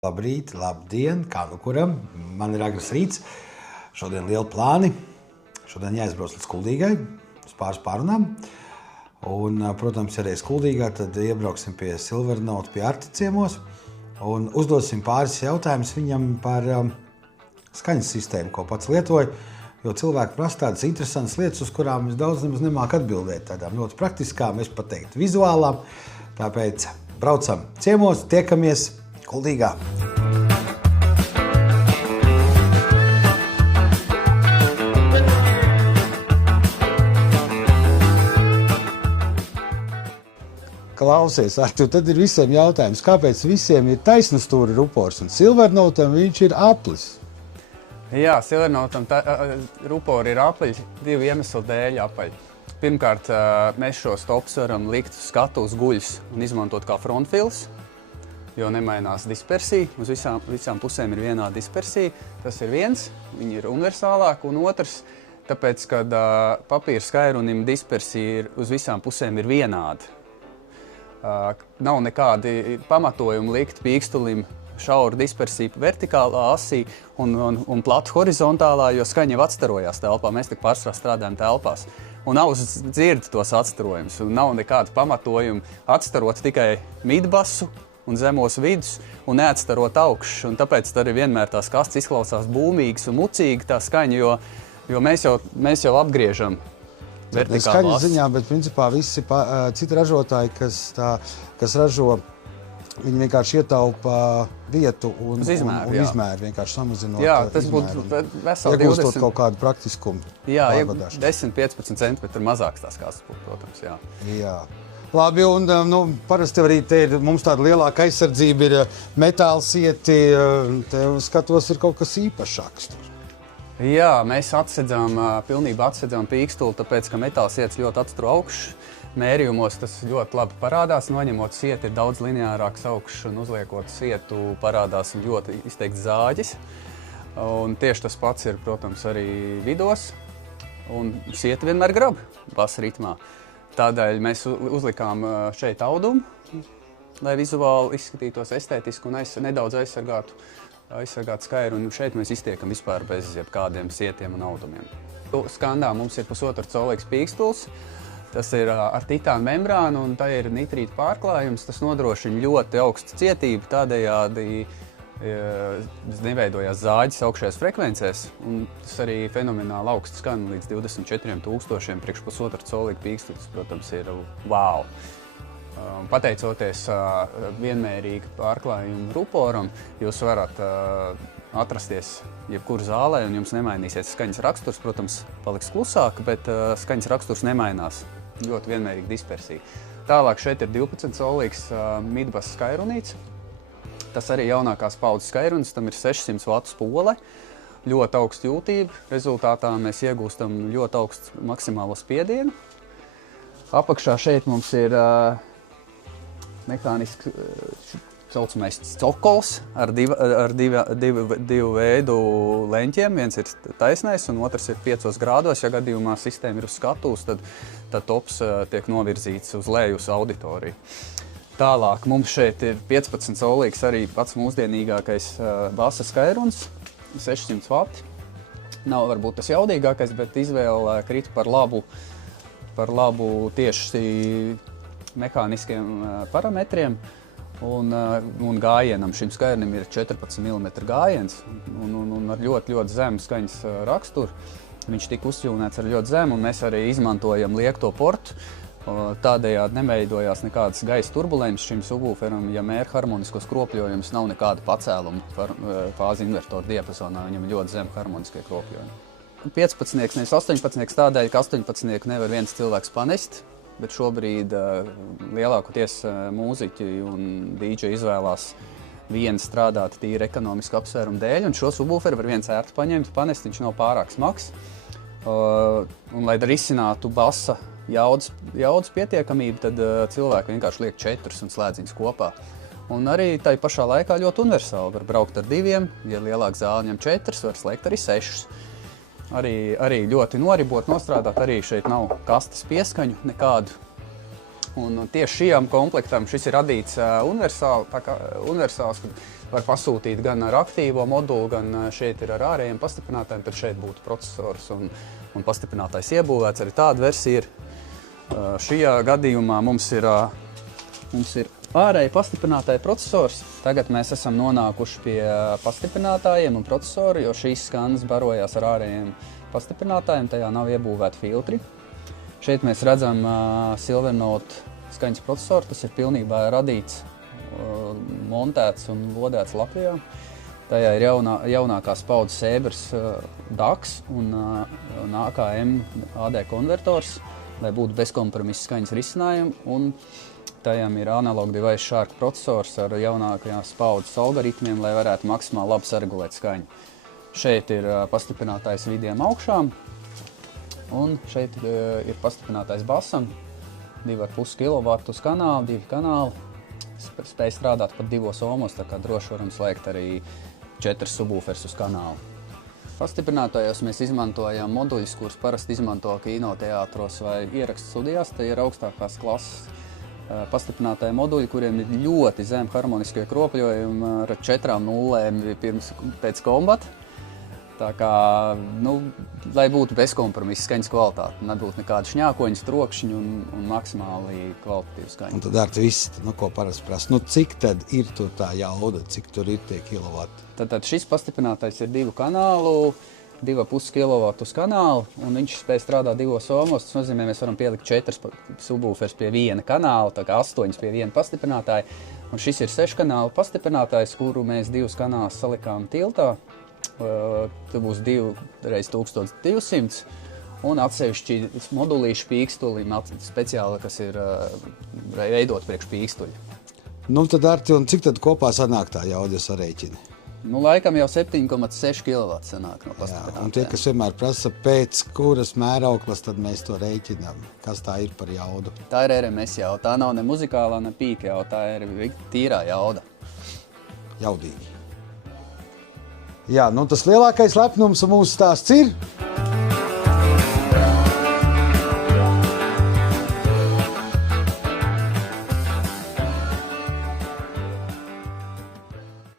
Labrīt, labdien, kā nu kuram. Man ir agrs rīts. Šodien lieli plāni. Šodien jāizbrauc līdz Kuldīgai, uz pāris pārunām. Un, protams, ja arī Kuldīgā, tad iebrauksim pie Silvernote, pie Arti ciemos un uzdosim pāris jautājumus viņam par skaņas sistēmu, ko pats lietoju. Jo cilvēki prasa tādas interesantas lietas, uz kurām es daudz nemaz nemāku atbildēt. Tādām ļoti praktiskām, es pat teiktu vizuālām. Tāpēc braucam ciemos, tiekamies Kuldīgā. Klausies, Artur, tad ir visiem jautājums, kāpēc visiem ir taisnastūra rupors un Silvernotam viņš ir aplis? Jā, Silvernotam rupori ir apaļi divu iemeslu dēļ apaļi. Pirmkārt, mēs šos tops varam likt skatu uz guļus un izmantot kā frontfils, jo nemainās dispersija. Uz visām pusēm ir vienāda dispersija. Tas ir viens, viņi ir universālāki, un otrs, tāpēc, kad papīra skairunim dispersija uz visām pusēm ir vienāda. Nav nekādi pamatojumi likt pīkstulim šauru dispersiju vertikālā asī un platu horizontālā, jo skaņa jau atstarojās telpā. Mēs tik pārsvarā strādājam telpās. Un ausis dzird tos atstarojumus. Un nav nekāda pamatojuma atstarot tikai midbasu un zemos vidus un neatstarot augšus. Un tāpēc arī vienmēr tās kastes izklausās būmīgas un mucīgi tā skaņa, jo mēs jau apgriežam vertikālās. Skaņas ziņā, bet principā visi citi ražotāji, kas ražo, viņi vienkārši ietaupa vietu un izmēru, vienkārši samazinot jā, tas būtu veseli 20. Iegūstot kaut kādu praktiskumu. Jā, 10-15 centimetri mazāks tās kastes būtu, protams, jā. Jā. Labi, un parasti arī te ir, mums tāda lielāka aizsardzība ir metāla sieti, tev skatos ir kaut kas īpašāks tur. Jā, mēs pilnībā atsedzām pīkstuli, tāpēc, ka metāla sietas ļoti atstaro augšus. Mērījumos tas ļoti labi parādās. Noņemot sieti ir daudz lineārāks augšs un uzliekot sietu parādās ļoti izteikts zāģis. Un tieši tas pats ir, protams, arī vidos. Un sieti vienmēr grab basa ritmā. Tādēļ mēs uzlikām šeit audumu, lai vizuāli izskatītos estētiski un nedaudz aizsargāt skairu. Un šeit mēs iztiekam vispār bez jebkādiem sietiem un audumiem. Skandā mums ir 1,5 colīgs pīkstuls. Tas ir ar titāna membrānu un tā ir nitrīta pārklājums. Tas nodrošina ļoti augstu cietību, tādējādi neveidojās zāģis augšējās frekvencēs. Un tas arī fenomenāli augsts skan līdz 24,000 priekš 1,5 colīga pīkstulis, protams, ir wow. Pateicoties vienmērīga pārklājuma ruporam, jūs varat atrasties jebkur zālē un jums nemainīsies skaņas raksturs. Protams, paliks klusāk, bet skaņas raksturs nemainās. Ļoti vienmērīga dispersija. Tālāk šeit ir 12 colīgs midbass skairunīts. Tas arī jaunākās paudzes skairunis, tam ir 600 vatu spole, ļoti augsta jūtība. Rezultātā mēs iegūstam ļoti augstu maksimālo spiedienu. Apakšā šeit mums ir mehānisks saucamais cokols ar divu veidu leņķiem. Viens ir taisnais un otrs ir 5 grādos. Ja gadījumā sistēma ir uz skatuves, tad tops tiek novirzīts uz leju uz auditoriju. Tālāk mums šeit ir 15 colīgs arī pats mūsdienīgākais basa skairuns, 600 vati. Nav varbūt tas jaudīgākais, bet izvēle krita par labu tieši mehāniskiem parametriem. Un gājienam šim skairunim ir 14 mm gājiens un ar ļoti zemu skaņas raksturu. Viņš tika uzķūnēts ar ļoti zemu, un mēs arī izmantojam liekto portu. Tādējādi neveidojās nekādas gaisa turbulences šim subwooferam, ja mēra harmoniskos kropļojumus, nav nekāda pacēluma fāzi invertoru diapazonā, viņam ir ļoti zem harmoniskie kropļojumi. 15, nevis 18, tādēļ, ka 18 nevar viens cilvēks panest, bet šobrīd lielākoties mūziķi un DJ izvēlās viens strādāt tīri ekonomisku apsvērumu dēļ, un šo subwooferu var viens ērti paņemt, panest, viņš nav pārāk smags. Un, lai risinātu basa jaudas pietiekamību, tad cilvēki vienkārši liek 4 un slēdziņas kopā. Un arī tai pašā laikā ļoti universāli. Var braukt ar 2, ja lielāka zāle ņem 4, var slēgt arī 6. Arī ļoti noribot, nostrādāt, arī šeit nav kastes pieskaņu nekādu. Un tieši šajam komplektam šis ir radīts universāls, var pasūtīt gan ar aktīvo modulu, gan šeit ir ar ārējiem pastiprinātājiem, tad šeit būtu processors un pastiprinātājs iebūvēts. Arī tāda versija ir. Šajā gadījumā mums ir ārēji pastiprinātāja processors. Tagad mēs esam nonākuši pie pastiprinātājiem un procesoru, jo šīs skanas barojās ar ārējiem pastiprinātājiem, tajā nav iebūvēti filtri. Šeit mēs redzam Silvernote skaņas procesoru, tas ir pilnībā radīts, montēts un lodēts Latvijā. Tajā ir jaunākās paudzes Ebers DAX un AKM AD konvertors, lai būtu bezkompromisa skaņas risinājumi. Un tajām ir analog device Shark procesors ar jaunākajās paudzes algoritmiem, lai varētu maksimāli labi saregulēt skaņu. Šeit ir pastiprinātājs vidiem augšām, un šeit ir pastiprinātājs basam, 2,5 kW uz kanālu, 2 kanāli. Spēj strādāt pat 2 ohmos, tā kā droši varam slēgt arī 4 subwooferus uz kanālu. Pastiprinātājos mēs izmantojam moduļus, kurus parasti izmanto kinoteātros vai ierakstu studijās. Tie ir augstākās klases pastiprinātāja moduļi, kuriem ir ļoti zem harmoniskie kropļojumi ar 4 nullēm pēc kombata. Tā kā, lai būtu bezkompromisa skaņas kvalitāte, nebūtu nekāda šņākoņas, trokšņi un maksimāli kvalitatīva skaņa. Un tad ar to viss, ko parasti prasa, cik tad ir tur tā jauda, cik tur ir tie kilovati? Tad šis pastiprinātājs ir 2 kanālu, 2,5 kW uz kanālu, un viņš spēj strādāt 2 ohmos. Tas nozīmē, mēs varam pielikt 4 subwooferus pie viena kanāla, tā kā 8 pie viena pastiprinātāja. Un šis ir 6 kanālu pastiprinātājs, kuru mēs 2 kanālus salikām tiltā. Tur būs 2x1200 un atsevišķi modulīšu pīkstuli speciāli, kas ir veidot priekš pīkstuļa. Tad Arti, un cik tad kopā sanāk tā jauda sarēķini? Laikam jau 7,6 kW sanāk no pastiprinātājiem. Un tie, kas vienmēr prasa, pēc kuras mērauklas, tad mēs to rēķinām. Kas tā ir par jaudu? Tā ir RMS jauda. Tā nav ne muzikālā, ne pīka jauda. Tā ir tīrā jauda. Jaudīgi. Jā, tas lielākais lepnums mūsu stāsts ir